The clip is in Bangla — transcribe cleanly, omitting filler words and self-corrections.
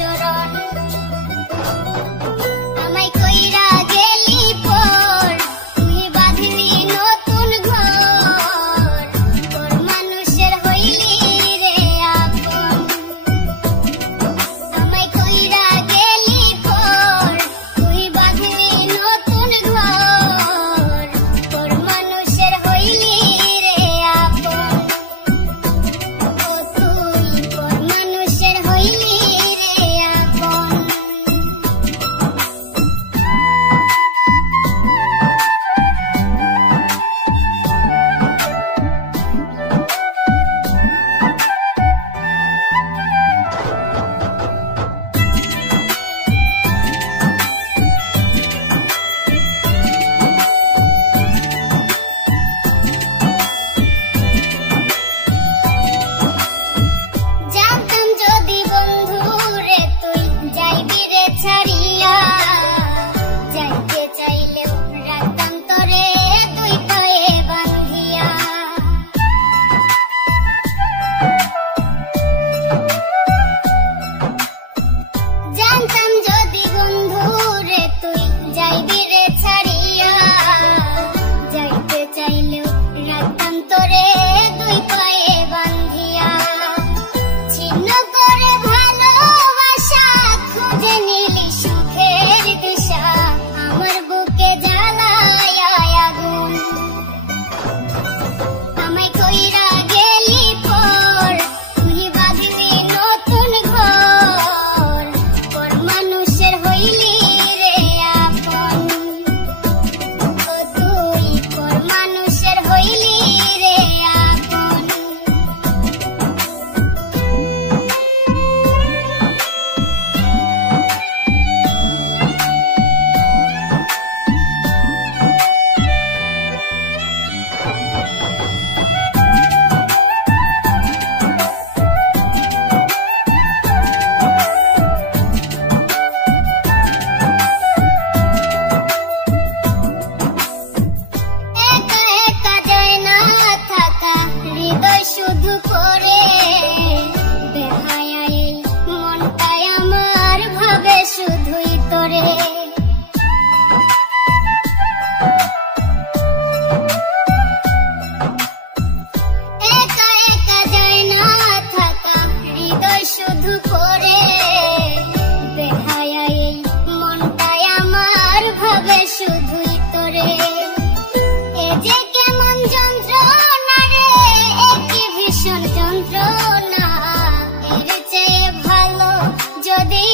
আচরণ। আমায় কইরা গেলি পর তুই বাঁধলি নতুন ঘর, তোর মানুষের হইলি রে আপন। আমায় কইরা গেলি পর তুই বাঁধলি নতুন ঘর, তোর মানুষের হইলি রে আপন। ও তুই তোর মানুষের হইলি রে আপন। জানতাম যদি বন্ধু রে তুই যাইবি রে ছাড়িয়া, যাইতে চাইলেও রাখতাম তোরে তুই পায়ে বাঁধিয়া। জানতাম যদি বন্ধু রে তুই যাইবি রে ছাড়িয়া, যাইতে চাইলেও রাখতাম তোরে তুই পায়ে বাঁধিয়া। ছিন্ন করে ভালোবাসা খুঁজে নিলি সুখের দিশা, আমার বুকে জ্বালায় আগুন। আমায় কইরা গেলি পর তুই বাঁধলি নতুন ঘর, তোর মানুষের হইলি রে আপন। ও তুই তোর মানুষের হইলি রে আপন। একা একা যায় না থাকা হৃদয় শুধু করে, বেহায়া এই মনটাই আমার ভাবে শুধুই তোরে। একা একা যায় না থাকা হৃদয় শুধু করে, বেহায়া এই মনটাই আমার ভাবে শুধুই তোরে। এ যে কেমন যন্ত্রণা রে, একই ভীষণ যন্ত্রণা, এর চেয়ে ভালো যদি